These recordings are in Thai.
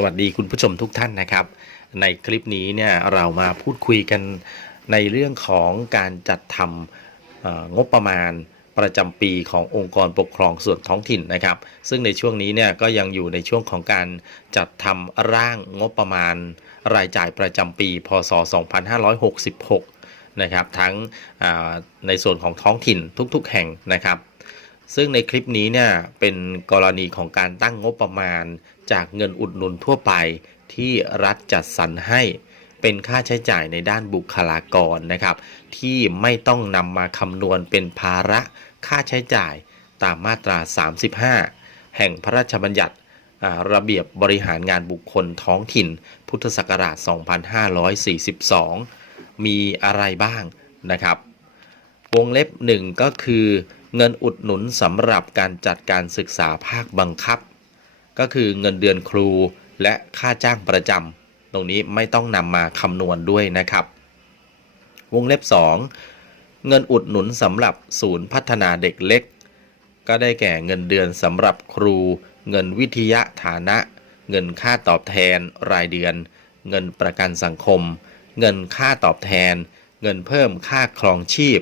สวัสดีคุณผู้ชมทุกท่านนะครับ ในคลิปนี้เนี่ยเรามาพูดคุยกันในเรื่องของการจัดทำงบประมาณประจำปีขององค์กรปกครองส่วนท้องถิ่นนะครับ ซึ่งในช่วงนี้เนี่ยก็ยังอยู่ในช่วงของการจัดทำร่างงบประมาณรายจ่ายประจำปี พศ 2566 นะครับ ทั้งในส่วนของท้องถิ่นทุกๆ แห่งนะครับ ซึ่งในคลิปนี้เนี่ยเป็นกรณีของการตั้งงบประมาณ จากเงินอุดหนุนทั่วไปที่รัฐจัดสรรให้เป็นค่าใช้จ่ายในด้านบุคลากรนะครับ ที่ไม่ต้องนำมาคำนวณเป็นภาระค่าใช้จ่ายตามมาตรา 35 แห่งพระราชบัญญัติระเบียบบริหารงานบุคคลท้องถิ่น พุทธศักราช 2542 มีอะไรบ้างนะครับ วงเล็บหนึ่งก็คือ เงินอุดหนุนสำหรับการจัดการศึกษาภาคบังคับ ก็คือเงินเดือนครูและค่าจ้างประจำตรงนี้ไม่ต้องนำมาคำนวณด้วยนะครับ วงเล็บ 2 เงินอุดหนุนสำหรับศูนย์พัฒนาเด็กเล็ก ก็ได้แก่เงินเดือนสำหรับครู เงินวิทยาฐานะ เงินค่าตอบแทนรายเดือน เงินประกันสังคม เงินค่าตอบแทน เงินเพิ่มค่าครองชีพ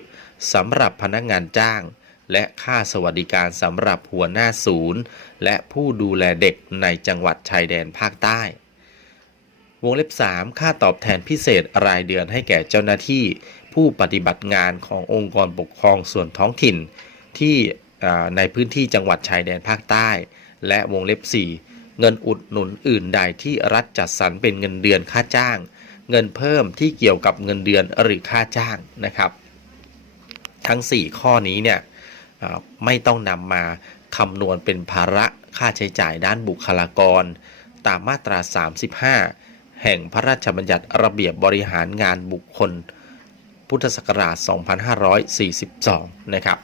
สำหรับพนักงานจ้าง และค่าสวัสดิการสำหรับหัวหน้าศูนย์ และผู้ดูแลเด็กในจังหวัดชายแดนภาคใต้ วงเล็บ 3 ค่าตอบแทนพิเศษรายเดือนให้แก่เจ้าหน้าที่ ผู้ปฏิบัติงานขององค์กรปกครองส่วนท้องถิ่น ที่ในพื้นที่จังหวัดชายแดนภาคใต้ และวงเล็บ 4 เงินอุดหนุนอื่นใดที่รัฐจัดสรรเป็นเงินเดือนค่าจ้าง เงินเพิ่มที่เกี่ยวกับเงินเดือนหรือค่าจ้างนะครับ ทั้ง 4 ข้อนี้เนี่ย ไม่ต้องนำมาคำนวณเป็นภาระค่าใช้จ่ายด้านบุคลากร ตามมาตรา 35 แห่งพระราชบัญญัติระเบียบบริหารงานบุคคล พุทธศักราช 2542 นะครับ